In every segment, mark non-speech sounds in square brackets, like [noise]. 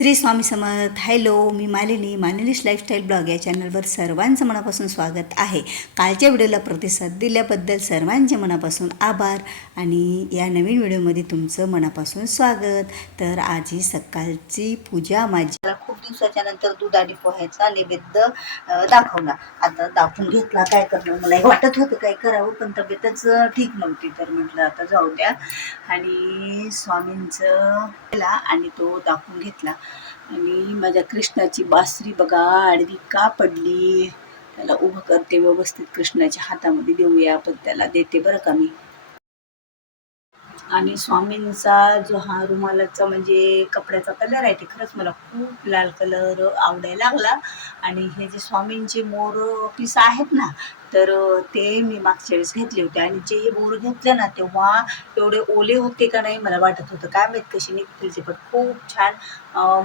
Shri Swami Samarth hello मी Malini Malini's lifestyle blog या चॅनलवर सर्वांचं मनापासून स्वागत आहे. कालच्या व्हिडिओला प्रतिसाद दिल्याबद्दल सर्वांचे मनापासून आभार आणि या नवीन व्हिडिओमध्ये तुमचं मनापासून स्वागत. तर आज ही सकाळची पूजा माझी. मला खूप दिवसाच्या नंतर दूध आणि पोह्याचा नैवेद्य दाखवला. आता दाखवून घेतला काय करणार? मला हे वाटत होतं काय करावं पण तब्येतच ठीक नव्हती. तर म्हटलं आता जाऊ द्या. आणि स्वामींचं केला आणि तो दाखवून घेतला. आणि माझ्या कृष्णाची बासरी बघा आडवी का पडली? त्याला उभं करते व्यवस्थित कृष्णाच्या हातामध्ये देऊया आपण त्याला देते बरं का मी? आणि स्वामींचा जो हा रुमालाचा म्हणजे कपड्याचा कलर आहे ते खरंच मला खूप लाल कलर आवडायला लागला. आणि हे जे स्वामींचे मोर पीस आहेत ना तर ते मी मागच्या वेळेस घेतले होते. आणि जे हे मोर घेतले ना तेव्हा एवढे ओले होते का नाही मला वाटत होतं. काय माहीत कशी निघतील ते पण खूप छान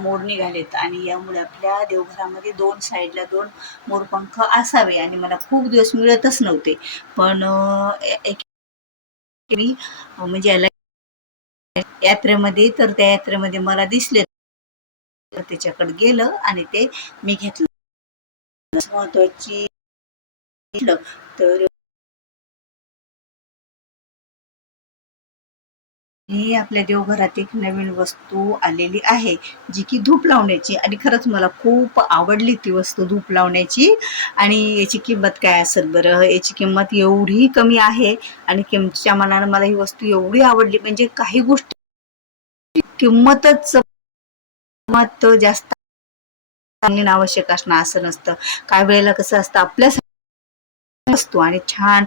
मोर निघालेत. आणि यामुळे आपल्या देवघरामध्ये दोन साईडला दोन मोरपंख असावे आणि मला खूप दिवस मिळतच नव्हते. पण एक मी म्हणजे याला यात्रेमध्ये तर त्या यात्रेमध्ये मला दिसले. तर त्याच्याकडे गेलं आणि ते मी घेतलं. महत्वाची तर ही आपल्या देवघरात एक नवीन वस्तू आलेली आहे जी की धूप लावण्याची. आणि खरंच मला खूप आवडली ती वस्तू धूप लावण्याची. आणि याची किंमत काय असेल बरं? याची किंमत एवढी कमी आहे आणि किमतीच्या मनानं मला ही वस्तू एवढी आवडली. म्हणजे काही गोष्टी किंमतच किंमत जास्त आवश्यक असणं असं नसतं. काय वेळेला कसं असतं आपल्या असतो आणि छान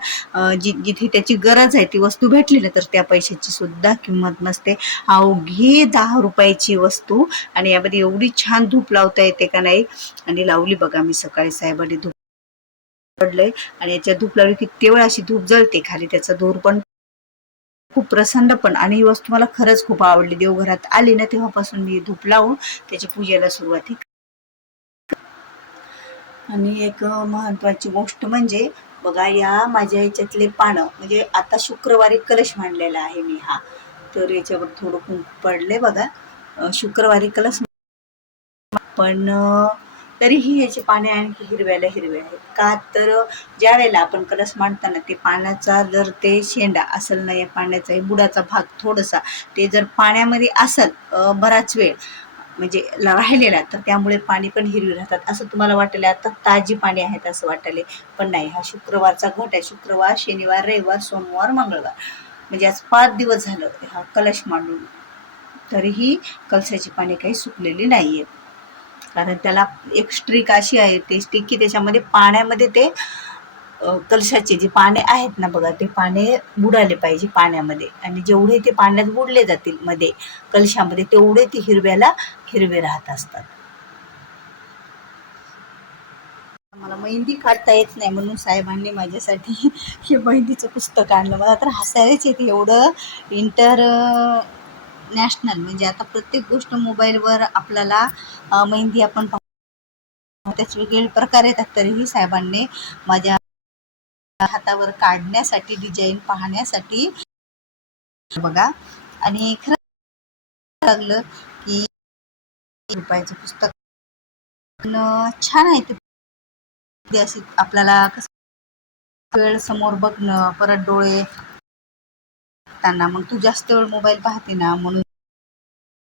जी जिथे त्याची गरज आहे ती वस्तू भेटली ना तर त्या पैशाची सुद्धा किंमत नसते. अवघी दहा रुपयाची वस्तू आणि यामध्ये एवढी छान धूप लावता येते का नाही? आणि लावली बघा मी सकाळी साहेबांनी धूप पडलंय आणि याच्या धूप लावली किती वेळ अशी धूप जळते खाली त्याचा धूर पण खूप प्रसन्न पण. आणि ही वस्तू मला खरंच खूप आवडली. देवघरात आली ना तेव्हापासून मी धूप लावून त्याच्या पूजेला सुरुवात आणि एक महत्वाची गोष्ट म्हणजे बघा या माझ्या याच्यातले पानं म्हणजे आता शुक्रवारी कलश मांडलेला आहे मी हा. तर याच्यावर थोडं कुंकू पडले बघा. शुक्रवारी कलश पण तरीही याचे पाने आणखी हिरव्याला हिरवे आहेत. का तर ज्या वेळेला आपण कलश मांडताना ते पाण्याचा जर ते शेंडा असेल ना या पाण्याचा हे बुडाचा भाग थोडासा ते जर पाण्यामध्ये असेल बराच वेळ म्हणजे राहिलेला तर त्यामुळे पाणी पण हिरवी राहतात. असं तुम्हाला वाटले आता ताजी पाणी आहेत असं वाटले पण नाही हा शुक्रवारचा घट आहे. शुक्रवार शनिवार रविवार सोमवार मंगळवार. म्हणजे आज पाच दिवस झालं हा कलश मांडून. तरीही कलशाची पाणी काही सुकलेली नाही आहेत कारण त्याला एक स्ट्रिक अशी आहे ते स्टिक की त्याच्यामध्ये पाण्यामध्ये ते कलशाचे जे पाने आहेत ना बघा ते पाने बुडाले पाहिजे पाण्यामध्ये. आणि जेवढे ते पाण्यात बुडले जातील मध्ये कलशामध्ये तेवढे ते हिरव्याला हिरवे राहत असतात. मला मेहंदी काढता येत नाही म्हणून साहेबांनी माझ्यासाठी [laughs] हे मेहंदीचं पुस्तक आणलं. मला तर हसायलाच येते एवढं. इंटर नॅशनल म्हणजे आता प्रत्येक गोष्ट मोबाईलवर आपल्याला मेहंदी आपण पाहतो त्याच वेगवेगळे प्रकार येतात तरीही साहेबांनी माझ्या हातावर काढण्यासाठी डिझाईन पाहण्यासाठी. बघा. आणि खरं लागलं की रुपयाचं पुस्तक पण छान आहे ते. असे आपल्याला कसं वेळ समोर बघणं परत डोळे त्यांना. मग तू जास्त वेळ मोबाईल पाहते ना म्हणून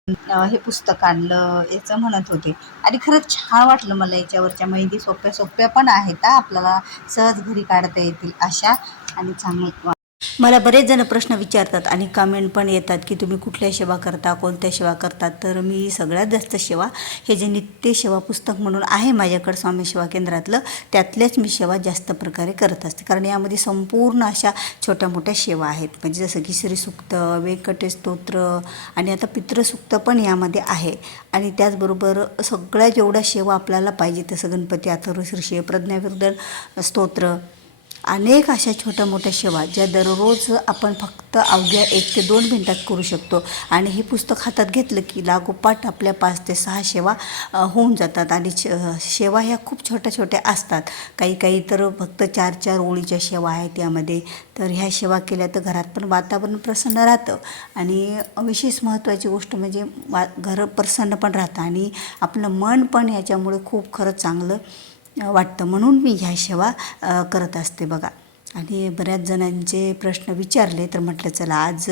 हे पुस्तक आणलं याचं म्हणत होते. आणि खरंच छान वाटलं मला याच्यावरच्या माहिती. सोप्या सोप्या पण आहेत आपल्याला सहज घरी काढता येतील अशा. आणि चांगलं मला बरेच जण प्रश्न विचारतात आणि कमेंट पण येतात की तुम्ही कुठल्या सेवा करता कोणत्या सेवा करतात. तर मी सगळ्यात जास्त सेवा हे जे नित्य सेवा पुस्तक म्हणून आहे माझ्याकडं स्वामी सेवा केंद्रातलं त्यातल्याच मी सेवा जास्त प्रकारे करत असते. कारण यामध्ये संपूर्ण अशा छोट्या मोठ्या सेवा आहेत. म्हणजे जसं की श्रीसुक्त व्यंकटेश स्तोत्र आणि आता पितृसुक्त पण यामध्ये आहे. आणि त्याचबरोबर सगळ्या जेवढ्या सेवा आपल्याला पाहिजे तसं गणपती अथर्वशीर्षे प्रज्ञावर्धन स्तोत्र अनेक अशा छोट्या मोठ्या सेवा ज्या दररोज आपण फक्त अवघ्या एक ते दोन मिनटात करू शकतो. आणि हे पुस्तक हातात घेतलं की लागोपाठ आपल्या पाच ते सहा सेवा होऊन जातात. आणि श सेवा ह्या खूप छोट्या छोट्या असतात. काही काही तर फक्त चार चार ओळीच्या सेवा आहेत त्यामध्ये तर ह्या सेवा केल्या तर घरात पण वातावरण प्रसन्न राहतं. आणि विशेष महत्त्वाची गोष्ट म्हणजे वा घर प्रसन्न पण राहतं. आणि आपलं मन पण ह्याच्यामुळे खूप खरंच चांगलं वाटतं म्हणून मी ह्या सेवा करत असते बघा. आणि बऱ्याच जणांचे प्रश्न विचारले तर म्हटलं चला आज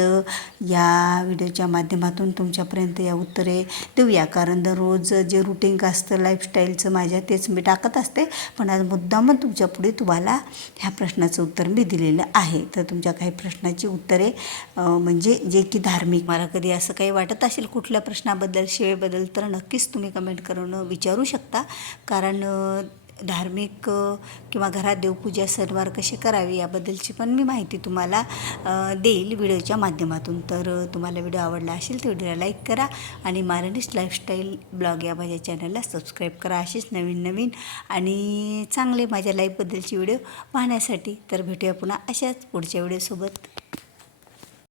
या व्हिडिओच्या माध्यमातून तुमच्यापर्यंत या उत्तरे देऊया. कारण दररोज जे रुटीन असतं लाईफस्टाईलचं माझ्या तेच मी टाकत असते. पण आज मुद्दामच तुमच्यापुढे तुम्हाला ह्या प्रश्नाचं उत्तर मी दिलेलं आहे. तर तुमच्या काही प्रश्नाची उत्तरे म्हणजे जे की धार्मिक. मला कधी असं काही वाटत असेल कुठल्या प्रश्नाबद्दल शिवेबद्दल तर नक्कीच तुम्ही कमेंट करून विचारू शकता. कारण धार्मिक किंवा घरात देवपूजा सणवार कसे करावी याबद्दलची पण मी माहिती तुम्हाला देईल व्हिडिओच्या माध्यमातून. तर तुम्हाला व्हिडिओ आवडला असेल तर व्हिडिओला लाईक करा आणि मारणीस लाईफस्टाईल ब्लॉग या माझ्या चॅनलला सबस्क्राईब करा असेच नवीन नवीन आणि चांगले माझ्या लाईफबद्दलचे व्हिडिओ पाहण्यासाठी. तर भेटूया पुन्हा अशाच पुढच्या व्हिडिओसोबत.